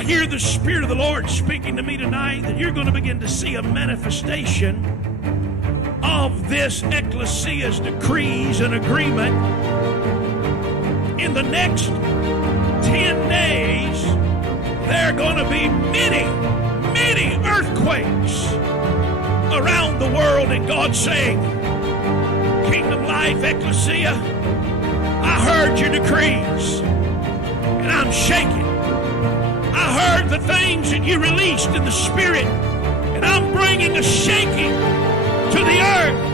I hear the Spirit of the Lord speaking to me tonight that you're going to begin to see a manifestation of this ecclesia's decrees and agreement. In the next 10 days, there are going to be many earthquakes around the world, and God's saying, Kingdom Life Ecclesia, I heard your decrees, and I'm shaking. I heard the things that you released in the Spirit, and I'm bringing a shaking to the earth.